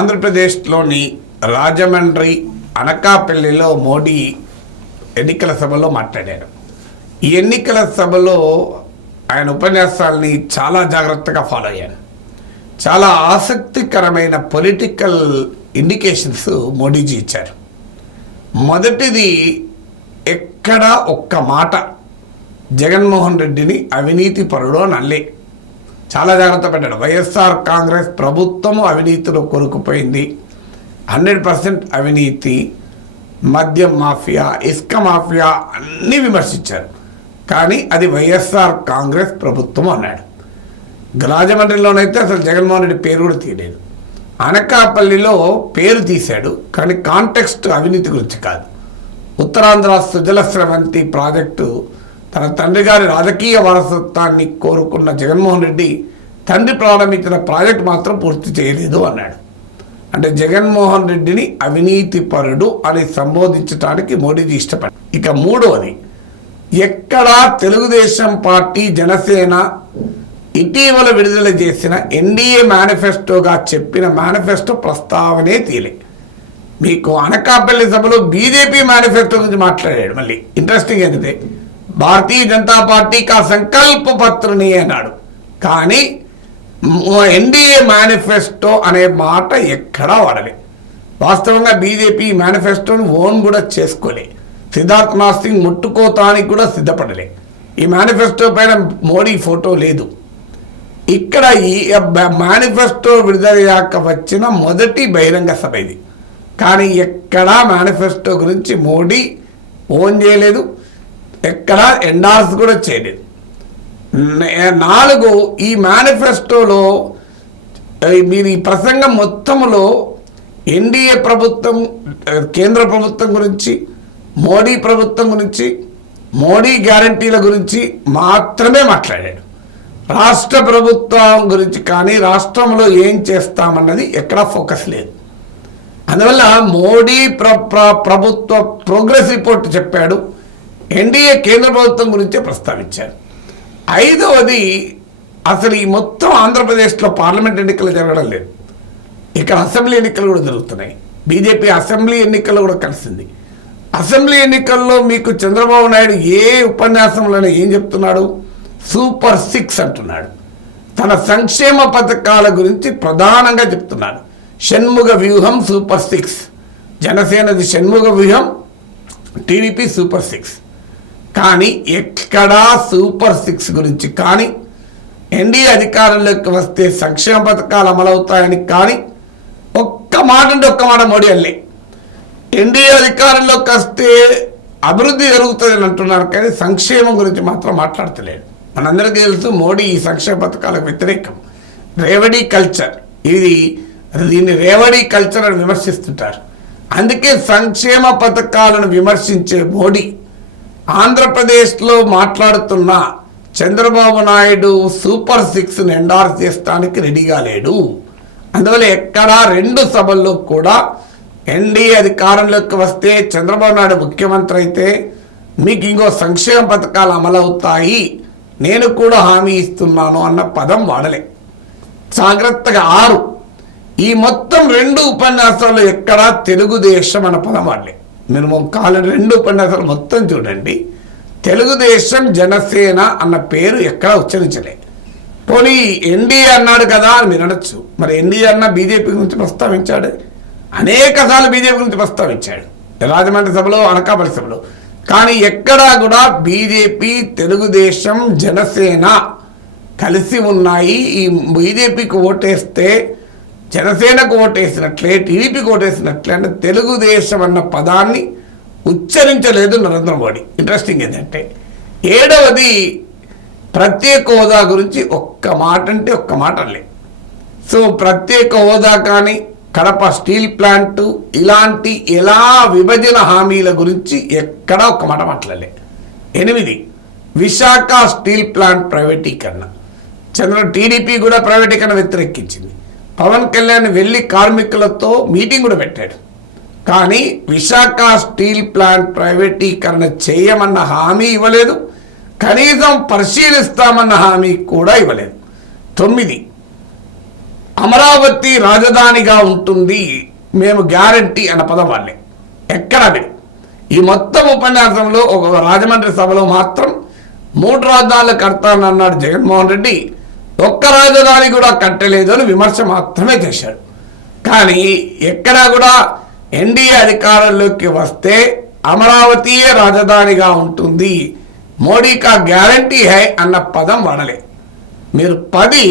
ఆంధ్రప్రదేశ్లోని రాజమండ్రి అనకాపల్లిలో మోడీ ఎన్నికల సభలో మాట్లాడారు. ఈ ఎన్నికల సభలో ఆయన ఉపన్యాసాలని చాలా జాగ్రత్తగా ఫాలో అయ్యాను. చాలా ఆసక్తికరమైన పొలిటికల్ ఇండికేషన్స్ మోడీజీ ఇచ్చారు. మొదటిది, ఎక్కడ ఒక్క మాట జగన్మోహన్ రెడ్డిని అవినీతి పరుడు అని అనలే. చాలా జాగ్రత్త పెట్టాడు. వైఎస్ఆర్ కాంగ్రెస్ ప్రభుత్వము అవినీతిలో కొరుకుపోయింది, 100% అవినీతి, మద్యం మాఫియా, ఇసుక మాఫియా అన్నీ విమర్శించారు. కానీ అది వైఎస్ఆర్ కాంగ్రెస్ ప్రభుత్వం అన్నాడు. రాజమండ్రిలోనైతే అసలు జగన్మోహన్ రెడ్డి పేరు కూడా తీయలేదు. అనకాపల్లిలో పేరు తీశాడు, కానీ కాంటెక్స్ట్ అవినీతి గురించి కాదు. ఉత్తరాంధ్ర సుజల స్రవంతి ప్రాజెక్టు తన తండ్రి గారి రాజకీయ వారసత్వాన్ని కోరుకున్న జగన్మోహన్ రెడ్డి తండ్రి ప్రారంభించిన ప్రాజెక్టు మాత్రం పూర్తి చేయలేదు అన్నాడు. అంటే జగన్మోహన్ రెడ్డిని అవినీతి పరుడు అని సంబోధించడానికి మోడీజీ ఇష్టపడ్డారు. ఇక మూడవది, ఎక్కడా తెలుగుదేశం పార్టీ, జనసేన ఇటీవల విడుదల చేసిన ఎన్డీఏ మేనిఫెస్టోగా చెప్పిన మేనిఫెస్టో ప్రస్తావనే తీలే. మీకు అనకాపల్లి సభలో బీజేపీ మేనిఫెస్టో గురించి మాట్లాడాడు. మళ్ళీ ఇంట్రెస్టింగ్ ఏంటంటే భారతీయ జనతా పార్టీ కా సంకల్ప పత్రని అన్నాడు, కానీ ఎన్డీఏ మేనిఫెస్టో అనే మాట ఎక్కడా వాడలే. వాస్తవంగా బీజేపీ మేనిఫెస్టోని ఓన్ కూడా చేసుకోలే. సిద్ధార్థనాథ్ సింగ్ ముట్టుకోతానికి కూడా సిద్ధపడలే. ఈ మేనిఫెస్టో పైన మోడీ ఫోటో లేదు. ఇక్కడ ఈ మేనిఫెస్టో విడుదలయ్యాక వచ్చిన మొదటి బహిరంగ సభ ఇది. కానీ ఎక్కడా మేనిఫెస్టో గురించి మోడీ ఓన్ చేయలేదు, ఎక్కడా ఎండార్స్ కూడా చేయలేదు. 4, ఈ మేనిఫెస్టోలో మీరు ఈ ప్రసంగం మొత్తంలో ఎన్డీఏ ప్రభుత్వం, కేంద్ర ప్రభుత్వం గురించి, మోడీ ప్రభుత్వం గురించి, మోడీ గ్యారంటీల గురించి మాత్రమే మాట్లాడాడు. రాష్ట్ర ప్రభుత్వం గురించి కానీ రాష్ట్రంలో ఏం చేస్తామన్నది ఎక్కడా ఫోకస్ లేదు. అందువల్ల మోడీ ప్రభుత్వ ప్రోగ్రెస్ రిపోర్ట్ చెప్పాడు, ఎన్డీఏ కేంద్ర ప్రభుత్వం గురించే ప్రస్తావించారు. 5వది, అసలు ఈ మొత్తం ఆంధ్రప్రదేశ్లో పార్లమెంట్ ఎన్నికలు జరగడం లేదు, ఇక్కడ అసెంబ్లీ ఎన్నికలు కూడా జరుగుతున్నాయి. బీజేపీ అసెంబ్లీ ఎన్నికల్లో కూడా కలిసింది. అసెంబ్లీ ఎన్నికల్లో మీకు చంద్రబాబు నాయుడు ఏ ఉపన్యాసంలోనే ఏం చెప్తున్నాడు? సూపర్ 6 అంటున్నాడు. తన సంక్షేమ పథకాల గురించి ప్రధానంగా చెప్తున్నాడు. షణ్ముగ వ్యూహం సూపర్ 6, జనసేనది షణ్ముగ వ్యూహం, టీడీపీ సూపర్ 6. కానీ ఎక్కడా సూపర్ 6 గురించి కానీ, ఎన్డీఏ అధికారంలోకి వస్తే సంక్షేమ పథకాలు అమలవుతాయని కానీ ఒక్క మాట అంటే ఒక్క మాట మోడీ అల్లే. ఎన్డీఏ అధికారంలోకి వస్తే అభివృద్ధి జరుగుతుందని అంటున్నారు, కానీ సంక్షేమం గురించి మాత్రం మాట్లాడతలేడు. మనందరికీ తెలుసు మోడీ ఈ సంక్షేమ పథకాలకు వ్యతిరేకం. రేవడీ కల్చర్, దీన్ని రేవడీ కల్చర్ అని విమర్శిస్తుంటారు. అందుకే సంక్షేమ పథకాలను విమర్శించే మోడీ ఆంధ్రప్రదేశ్లో మాట్లాడుతున్న చంద్రబాబు నాయుడు సూపర్ 6ను ఎండార్స్ చేస్తానికి రెడీగా లేడు. అందువల్ల ఎక్కడా 2 సభల్లో కూడా ఎన్డీఏ అధికారంలోకి వస్తే చంద్రబాబు నాయుడు ముఖ్యమంత్రి అయితే మీకు ఇంకో సంక్షేమ పథకాలు అమలవుతాయి, నేను కూడా హామీ ఇస్తున్నాను అన్న పదం వాడలే. జాగ్రత్తగా 6, ఈ మొత్తం 2 ఉపన్యాసాలు ఎక్కడా తెలుగుదేశం అన్న పదం వాడలే. మీరు 2 ఉపన్యాసాలు మొత్తం చూడండి, తెలుగుదేశం, జనసేన అన్న పేరు ఎక్కడా ఉచ్చరించలే. పోనీ ఎన్డీఏ అన్నాడు కదా అని మీరు అనొచ్చు. మరి ఎన్డీఏ అన్న బీజేపీ గురించి ప్రస్తావించాడు, అనేక సార్లు బీజేపీ గురించి ప్రస్తావించాడు రాజమండ్రి సభలో, అనకాపల్లి సభలో. కానీ ఎక్కడా కూడా బీజేపీ, తెలుగుదేశం, జనసేన కలిసి ఉన్నాయి. ఈ బీజేపీకి ఓటేస్తే జనసేనకు ఓటేసినట్లే, టీడీపీకి ఓటేసినట్లే అంటే తెలుగుదేశం అన్న పదాన్ని ఉచ్చరించలేదు నరేంద్ర మోడీ. ఇంట్రెస్టింగ్ ఏంటంటే 7వది, ప్రత్యేక హోదా గురించి ఒక్క మాట అంటే ఒక్క మాట అనలే. సో ప్రత్యేక హోదా కానీ, కడప స్టీల్ ప్లాంటు, ఇలాంటి ఎలా విభజన హామీల గురించి ఎక్కడా ఒక్క మాట మాట్లాడలే. 8, విశాఖ స్టీల్ ప్లాంట్ ప్రైవేటీకరణ, టీడీపీ కూడా ప్రైవేటీకరణ వ్యతిరేకించింది. పవన్ కళ్యాణ్ వెళ్ళి కార్మికులతో మీటింగ్ కూడా పెట్టాడు, కానీ విశాఖ స్టీల్ ప్లాంట్ ప్రైవేటీకరణ చేయమన్న హామీ ఇవ్వలేదు, కనీసం పరిశీలిస్తామన్న హామీ కూడా ఇవ్వలేదు. 9, అమరావతి రాజధానిగా ఉంటుంది, మేము గ్యారంటీ అన్న పదం వాళ్ళే. ఎక్కడ ఈ మొత్తం ఉపన్యాసంలో ఒక రాజమండ్రి సభలో మాత్రం 3 రాజధానులు కడతానన్నాడు జగన్మోహన్ రెడ్డి. ఒక్క రాజధాని కూడా కట్టలేదు అని విమర్శ మాత్రమే చేశాడు. కానీ ఎక్కడా కూడా ఎన్డీఏ అధికారంలోకి వస్తే అమరావతియే రాజధానిగా ఉంటుంది, మోడీకా గ్యారంటీ హై అన్న పదం వాడలే. మీరు 10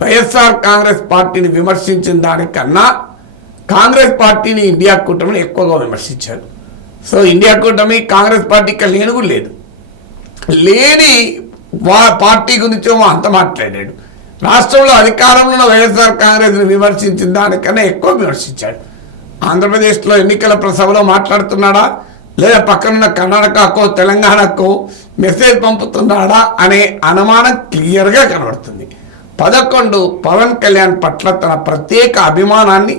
వైఎస్ఆర్ కాంగ్రెస్ పార్టీని విమర్శించిన దానికన్నా కాంగ్రెస్ పార్టీని, ఇండియా కూటమిని ఎక్కువగా విమర్శించారు. సో ఇండియా కూటమి కాంగ్రెస్ పార్టీకి లేని కూడా లేదు, లేని పార్టీ గురించి అంత మాట్లాడాడు. రాష్ట్రంలో అధికారంలో ఉన్న వైఎస్ఆర్ కాంగ్రెస్ని విమర్శించిన దానికన్నా ఎక్కువ విమర్శించాడు. ఆంధ్రప్రదేశ్లో ఎన్నికల సభలో మాట్లాడుతున్నాడా, లేదా పక్కనున్న కర్ణాటకకో తెలంగాణకో మెసేజ్ పంపుతున్నాడా అనే అనుమానం క్లియర్గా కనబడుతుంది. 11 పవన్ కళ్యాణ్ పట్ల తన ప్రత్యేక అభిమానాన్ని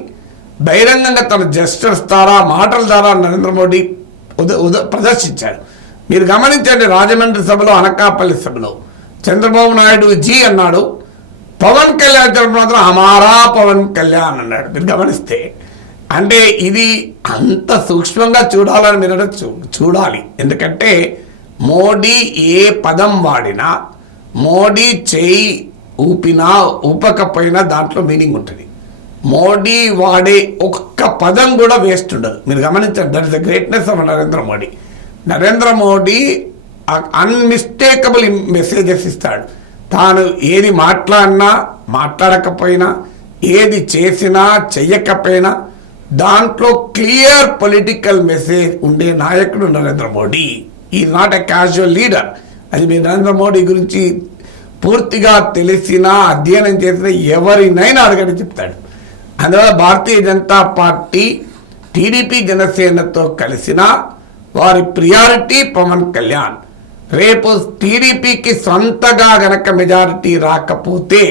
బహిరంగంగా తన జెస్చర్స్ ద్వారా, మాటల ద్వారా నరేంద్ర మోడీ ప్రదర్శించారు. మీరు గమనించండి, రాజమండ్రి సభలో, అనకాపల్లి సభలో చంద్రబాబు నాయుడు జీ అన్నాడు, పవన్ కళ్యాణ్ తరఫున మాత్రం హమారా పవన్ కళ్యాణ్ అన్నాడు. మీరు గమనిస్తే అంటే ఇది అంత సూక్ష్మంగా చూడాలని మీరు చూడాలి. ఎందుకంటే మోడీ ఏ పదం వాడినా, మోడీ చేయి ఊపినా ఊపకపోయినా దాంట్లో మీనింగ్ ఉంటుంది. మోడీ వాడే ఒక్క పదం కూడా వేస్ట్ ఉండదు. మీరు గమనించండి, that is the greatness of Narendra Modi. Narendra Modi unmistakable messages ఇస్తాడు. తాను ఏది మాట్లాడినా, మాట్లాడకపోయినా, ఏది చేసినా, చెయ్యకపోయినా దాంట్లో క్లియర్ పొలిటికల్ మెసేజ్ ఉండే నాయకుడు Narendra Modi. Is not a casual leader. అది మీ నరేంద్ర మోడీ గురించి పూర్తిగా తెలిసినా, అధ్యయనం చేసిన ఎవరినైనా అడగని చెప్తాడు. అందువల్ల భారతీయ జనతా పార్టీ టీడీపీ జనసేనతో కలిసిన వారి ప్రియారిటీ పవన్ కళ్యాణ్. రేపు టీడీపీకి సొంతగా గనక మెజారిటీ రాకపోతే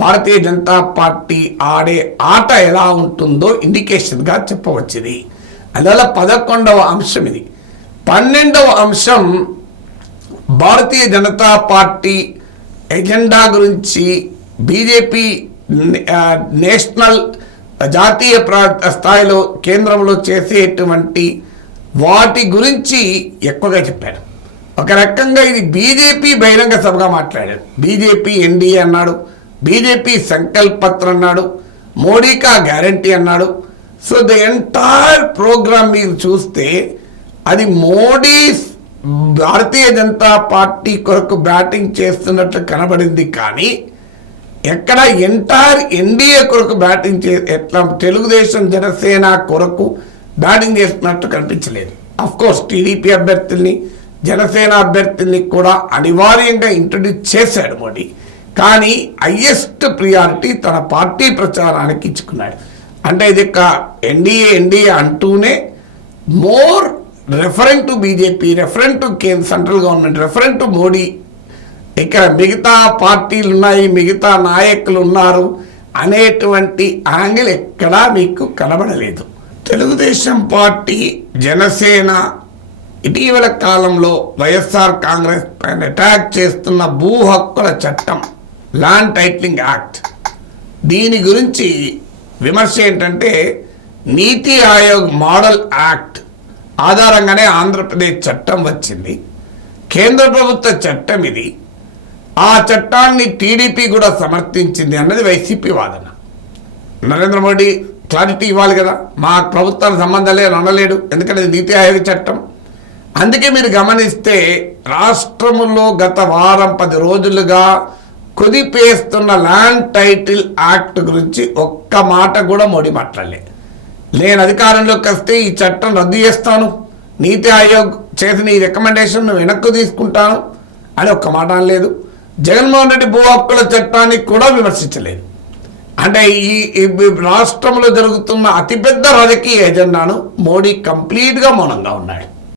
భారతీయ జనతా పార్టీ ఆడే ఆట ఎలా ఉంటుందో ఇండికేషన్గా చెప్పవచ్చుది. అందువల్ల 11వ అంశం ఇది. 12వ అంశం భారతీయ జనతా పార్టీ ఎజెండా గురించి, బీజేపీ నేషనల్ జాతీయ స్థాయిలో కేంద్రంలో చేసేటువంటి వాటి గురించి ఎక్కువగా చెప్పారు. ఒక రకంగా ఇది బీజేపీ బహిరంగ సభగా మాట్లాడారు. బీజేపీ ఎన్డీఏ అన్నాడు, బీజేపీ సంకల్ప్ పత్ర అన్నాడు, మోడీకా గ్యారంటీ అన్నాడు. సో ద ఎంటైర్ ప్రోగ్రామ్ మీరు చూస్తే అది మోడీ భారతీయ జనతా పార్టీ కొరకు బ్యాటింగ్ చేస్తున్నట్లు కనబడింది. కానీ ఎక్కడ ఎంటైర్ ఎన్డీఏ కొరకు బ్యాటింగ్ ఎట్లా తెలుగుదేశం జనసేన కొరకు బ్యాటింగ్ చేస్తున్నట్టు కనిపించలేదు. అఫ్కోర్స్ టీడీపీ అభ్యర్థుల్ని, జనసేన అభ్యర్థుల్ని కూడా అనివార్యంగా ఇంట్రడ్యూస్ చేశాడు మోడీ. కానీ హైయెస్ట్ ప్రియారిటీ తన పార్టీ ప్రచారానికి ఇచ్చుకున్నాడు. అంటే ఇది ఎన్డీఏ అంటూనే more referent to BJP, referent to central government, referent to Modi. ఇక్కడ మిగతా పార్టీలు ఉన్నాయి, మిగతా నాయకులు ఉన్నారు అనేటువంటి యాంగిల్ ఎక్కడా మీకు కనబడలేదు. తెలుగుదేశం పార్టీ, జనసేన ఇటీవల కాలంలో వైఎస్ఆర్ కాంగ్రెస్ పైన అటాక్ చేస్తున్న భూ హక్కుల చట్టం, ల్యాండ్ టైటిలింగ్ యాక్ట్, దీని గురించి విమర్శ ఏంటంటే నీతి ఆయోగ్ మోడల్ యాక్ట్ ఆధారంగానే ఆంధ్రప్రదేశ్ చట్టం వచ్చింది, కేంద్ర ప్రభుత్వ చట్టం ఇది, ఆ చట్టాన్ని టీడీపీ కూడా సమర్థించింది అన్నది వైసీపీ వాదన. నరేంద్ర మోడీ క్లారిటీ ఇవ్వాలి కదా, మా ప్రభుత్వానికి సంబంధం లేదు అనలేడు, ఎందుకంటే నీతి ఆయోగ్ చట్టం. అందుకే మీరు గమనిస్తే రాష్ట్రములో గత వారం 10 రోజులుగా కుదిపేస్తున్న ల్యాండ్ టైటిల్ యాక్ట్ గురించి ఒక్క మాట కూడా మోడీ మాట్లాడలేదు. నేను అధికారంలోకి వస్తే ఈ చట్టం రద్దు చేస్తాను, నీతి ఆయోగ్ చేసిన ఈ రికమెండేషన్ వెనక్కు తీసుకుంటాను అని ఒక్క మాట అనలేదు. జగన్మోహన్ రెడ్డి భూ హక్కుల చట్టాన్ని కూడా విమర్శించలేదు. అంటే ఈ రాష్ట్రంలో జరుగుతున్న అతిపెద్ద రాజకీయ ఎజెండాను మోడీ కంప్లీట్గా మౌనంగా ఉన్నాడు.